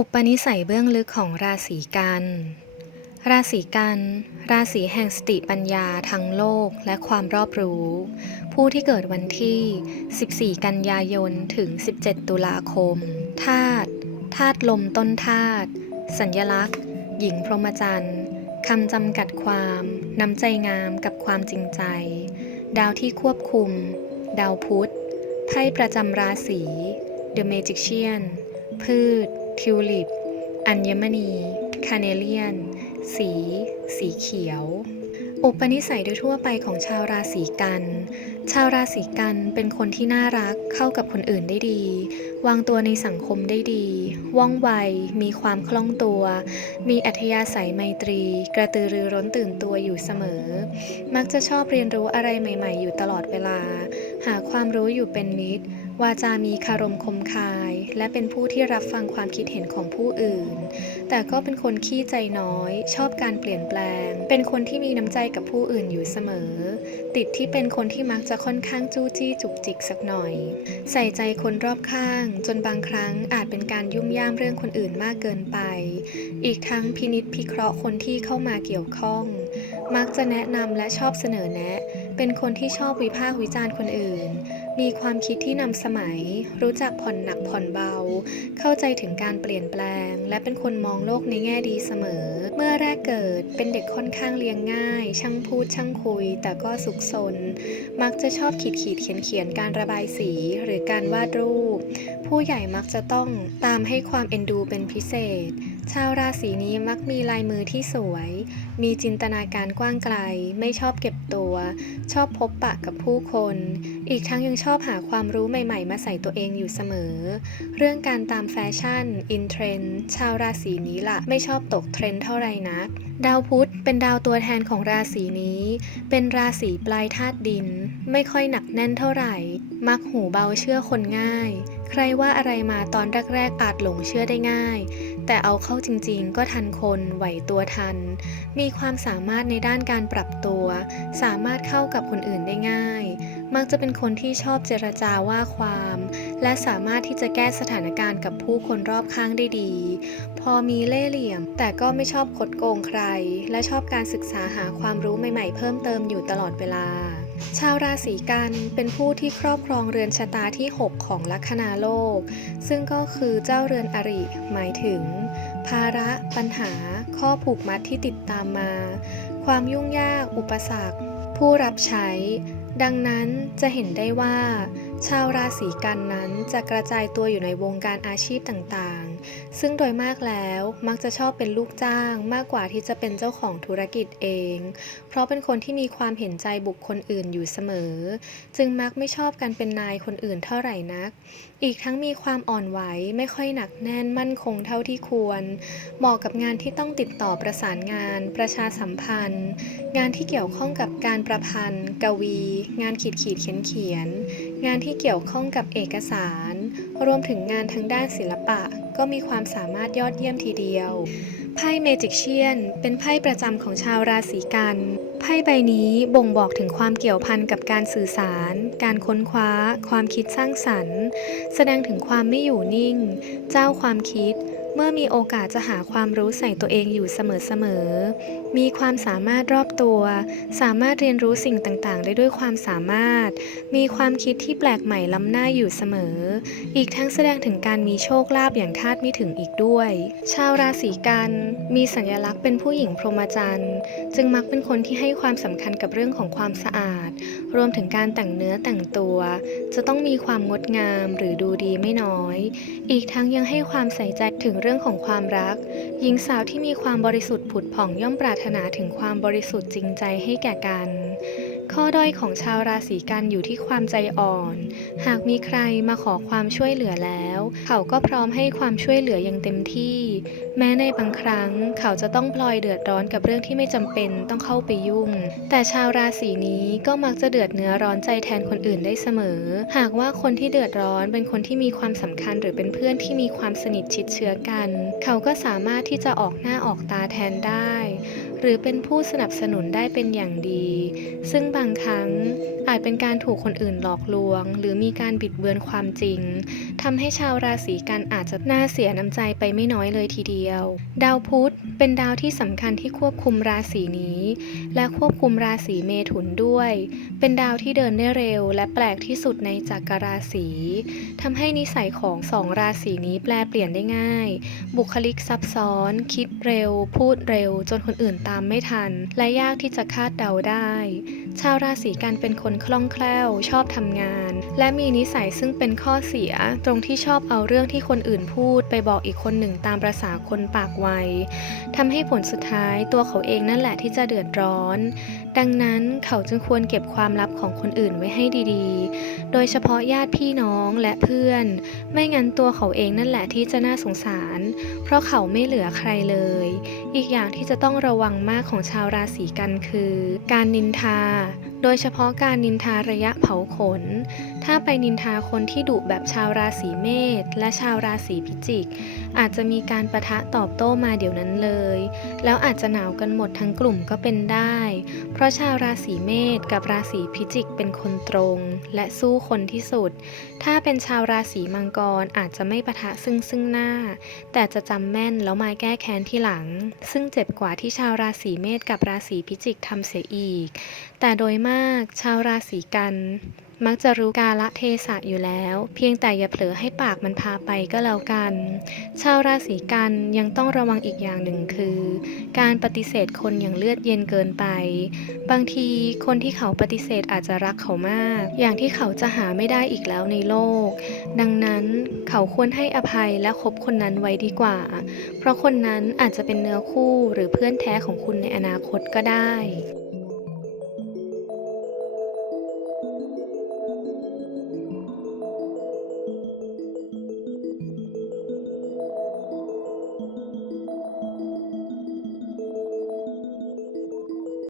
อุปนิสัยเบื้องลึกของราศีกัน ราศีกัน ราศีแห่งสติปัญญาทั้งโลกและความรอบรู้ ผู้ที่เกิดวันที่ 14 กันยายน ถึง 17 ตุลาคม ธาตุ ธาตุลมต้นธาตุ สัญลักษณ์ หญิงพรหมจรรย์ คำจำกัดความ น้ำใจงามกับความจริงใจ ดาวที่ควบคุม ดาวพุธ ไพ่ประจำราศี The Magician พืช ทิวลิป อัญมณี คาเนเลียน สี สีเขียว อุปนิสัยโดยทั่วไปของชาวราศีกัน ชาวราศีกันเป็นคนที่น่ารักเข้ากับคนอื่นได้ดี วางตัวในสังคมได้ดีว่องไว มีความคล่องตัว มีอัธยาศัยไมตรี กระตือรือร้นตื่นตัวอยู่เสมอ มักจะชอบเรียนรู้อะไรใหม่ ๆ อยู่ตลอดเวลา หาความรู้อยู่เป็นนิด วาจามีคารมคมคาย และเป็นผู้ที่รับฟังความคิดเห็นของผู้อื่น แต่ก็เป็นคนขี้ใจน้อย ชอบการเปลี่ยนแปลง เป็นคนที่มีน้ำใจกับผู้อื่นอยู่เสมอ ติดที่เป็นคนที่มักจะค่อนข้างจู้จี้จุกจิกสักหน่อย ใส่ใจคนรอบข้าง จนบางครั้งอาจเป็นการยุ่มยยามเรื่องคนอื่นมากเกินไป อีกทั้งพินิษพิเคราะห์คนที่เข้ามาเกี่ยวข้อง มักจะแนะนำและชอบเสนอแนะ เป็นคนที่ชอบวิพากษ์วิจารณ์คนอื่น มีความคิดที่นำสมัย รู้จักผ่อนหนักผ่อนเบา เข้าใจถึงการเปลี่ยนแปลง และเป็นคนมองโลกในแง่ดีเสมอ เมื่อแรกเกิดเป็นเด็กค่อนข้างเลี้ยงง่าย ช่างพูดช่างคุย แต่ก็สุขสน มักจะชอบขีดขีดเขียนเขียนการระบายสีหรือการวาดรูป ผู้ใหญ่มักจะต้องตามให้ความเอ็นดูเป็นพิเศษ ชาวราศีนี้มักมีลายมือที่สวย มีจินตนาการกว้างไกล ไม่ชอบเก็บตัว ชอบพบปะกับผู้คน อีกทั้งยังชอบหาความรู้ใหม่ ๆ มาใส่ตัวเองอยู่เสมอ เรื่องการตามแฟชั่น อินเทรนด์ ชาวราศีนี้ล่ะไม่ชอบตกเทรนด์เท่าไหร่นัก ดาวพุธเป็นดาวตัวแทนของราศีนี้ เป็นราศีปลายธาตุดิน ไม่ค่อยหนักแน่นเท่าไหร่ มักหูเบาเชื่อคนง่าย ใครว่าอะไรมาตอนแรกๆอาจหลงเชื่อได้ง่าย แต่เอาเข้าจริงๆ ก็ทันคนไหวตัวทัน มีความสามารถในด้านการปรับตัว สามารถเข้ากับคนอื่นได้ง่าย มักจะเป็นคนที่ชอบเจรจาว่าความ และสามารถที่จะแก้สถานการณ์กับผู้คนรอบข้างได้ดี พอมีเล่ห์เหลี่ยม แต่ก็ไม่ชอบคดโกงใคร และชอบการศึกษาหาความรู้ใหม่ๆ เพิ่มเติมอยู่ตลอดเวลา ชาวราศีกันเป็นผู้ที่ครอบครองเรือนชะตาที่ 6 ของลัคนาโลก ซึ่งก็คือเจ้าเรือนอริ หมายถึง ภาระ ปัญหา ข้อผูกมัดที่ติดตามมา ความยุ่งยาก อุปสรรค ผู้รับใช้ ดังนั้นจะเห็นได้ว่า ชาวราศีกันนั้นจะกระจายตัวอยู่ในวงการอาชีพต่างๆ ซึ่งโดยมากแล้วมักจะชอบเป็นลูกจ้างมากกว่าที่จะเป็นเจ้าของธุรกิจเอง เพราะเป็นคนที่มีความเห็นใจบุคคลอื่นอยู่เสมอ จึงมักไม่ชอบการเป็นนายคนอื่นเท่าไหร่นัก อีกทั้งมีความอ่อนไหวไม่ค่อยหนักแน่นมั่นคงเท่าที่ควร เหมาะกับงานที่ต้องติดต่อประสานงาน ประชาสัมพันธ์ งานที่เกี่ยวข้องกับการประพันธ์ กวีงานขีดขีดเขียนเขียน งานที่เกี่ยวข้องกับเอกสาร รวมถึงงานทางด้านศิลปะ ก็มีความสามารถยอดเยี่ยมทีเดียว ไพ่เมจิกเชียน เป็นไพ่ประจำของชาวราศีกัน ไพ่ใบนี้บ่งบอกถึงความเกี่ยวพันกับการสื่อสาร การค้นคว้า ความคิดสร้างสรรค์ แสดงถึงความไม่อยู่นิ่ง เจ้าความคิด เมื่อมีโอกาสจะหาความรู้ใส่ตัวเองอยู่เสมอๆ มีความสามารถรอบตัว สามารถเรียนรู้สิ่งต่างๆ ได้ด้วยความสามารถ มีความคิดที่แปลกใหม่ล้ำหน้าอยู่เสมอ อีกทั้งแสดงถึงการมีโชคลาภอย่างคาดไม่ถึงอีกด้วย ชาวราศีกัน มีสัญลักษณ์เป็นผู้หญิงพรหมจรรย์ จึงมักเป็นคนที่ให้ความสำคัญกับเรื่องของความสะอาด รวมถึงการแต่งเนื้อแต่งตัว จะต้องมีความงดงามหรือดูดีไม่น้อย อีกทั้งยังให้ความใส่ใจถึงเรื่องื่องของความรัก หญิงสาวที่มีความบริสุทธิ์ผุดผ่องย่อมปรารถนาถึงความบริสุทธิ์จริงใจให้แก่กัน ข้อด้อยของชาวราศีกันอยู่ที่ความใจอ่อน หากมีใครมาขอความช่วยเหลือแล้ว เขาก็พร้อมให้ความช่วยเหลืออย่างเต็มที่ แม้ในบางครั้งเขาจะต้องพลอยเดือดร้อนกับเรื่องที่ไม่จำเป็นต้องเข้าไปยุ่ง แต่ชาวราศีนี้ก็มักจะเดือดเนื้อร้อนใจแทนคนอื่นได้เสมอ หากว่าคนที่เดือดร้อนเป็นคนที่มีความสำคัญหรือเป็นเพื่อนที่มีความสนิทชิดเชื้อกัน เขาก็สามารถที่จะออกหน้าออกตาแทนได้ หรือเป็นผู้สนับสนุนได้เป็นอย่างดี ซึ่งบางครั้ง อาจเป็นการถูกคนอื่นหลอกลวง หรือมีการบิดเบือนความจริงทำให้ชาวราศีกันอาจจะน่าเสียน้ำใจไปไม่น้อยเลยทีเดียว ดาวพุธเป็นดาวที่สำคัญที่ควบคุมราศีนี้ และควบคุมราศีเมถุนด้วย เป็นดาวที่เดินได้เร็ว และแปลกที่สุดในจักรราศีทำให้นิสัยของสองราศีนี้แปลเปลี่ยนได้ง่าย บุคลิกซับซ้อน คิดเร็ว พูดเร็ว จนคนอื่นตามไม่ทัน และยากที่จะคาดเดาได้ ชาวราศีกันเป็นคนคล่องแคล่ว ชอบทำงาน และมีนิสัยซึ่งเป็นข้อเสีย ตรงที่ชอบเอาเรื่องที่คนอื่นพูด ไปบอกอีกคนหนึ่งตามประษาคนปากไวทำให้ผลสุดท้ายตัวเขาเองนั่นแหละที่จะเดือดร้อน ดังนั้นเขาจึงควรเก็บความลับของคนอื่นไว้ให้ดีๆ โดยเฉพาะญาติพี่น้องและเพื่อน ไม่งั้นตัวเขาเองนั่นแหละที่จะน่าสงสาร เพราะเขาไม่เหลือใครเลย อีกอย่างที่จะต้องระวังมากของชาวราศีกันคือ การนินทา โดยเฉพาะการนินทาระยะเผาขน ถ้าไปนินทาคนที่ดุแบบชาวราศีเมษและชาวราศีพิจิก อาจจะมีการประทะตอบโต้มาเดี๋ยวนั้นเลย แล้วอาจจะหนาวกันหมดทั้งกลุ่มก็เป็นได้ เพราะชาวราศีเมษกับราศีพิจิกเป็นคนตรง และสู้คนที่สุด ถ้าเป็นชาวราศีมังกรอาจจะไม่ปะทะซึ่งซึ่งหน้า แต่จะจำแม่นแล้วมาแก้แค้นที่หลัง ซึ่งเจ็บกว่าที่ชาวราศีเมษกับราศีพิจิกทำเสียอีก แต่โดยมากชาวราศีกัน มักจะรู้กาละเทศะอยู่แล้ว เพียงแต่อย่าเผลอให้ปากมันพาไปก็แล้วกัน ชาวราศีกันยังต้องระวังอีกอย่างหนึ่งคือ การปฏิเสธคนอย่างเลือดเย็นเกินไป บางทีคนที่เขาปฏิเสธอาจจะรักเขามาก อย่างที่เขาจะหาไม่ได้อีกแล้วในโลก ดังนั้นเขาควรให้อภัยและคบคนนั้นไว้ดีกว่า เพราะคนนั้นอาจจะเป็นเนื้อคู่หรือเพื่อนแท้ของคุณในอนาคตก็ได้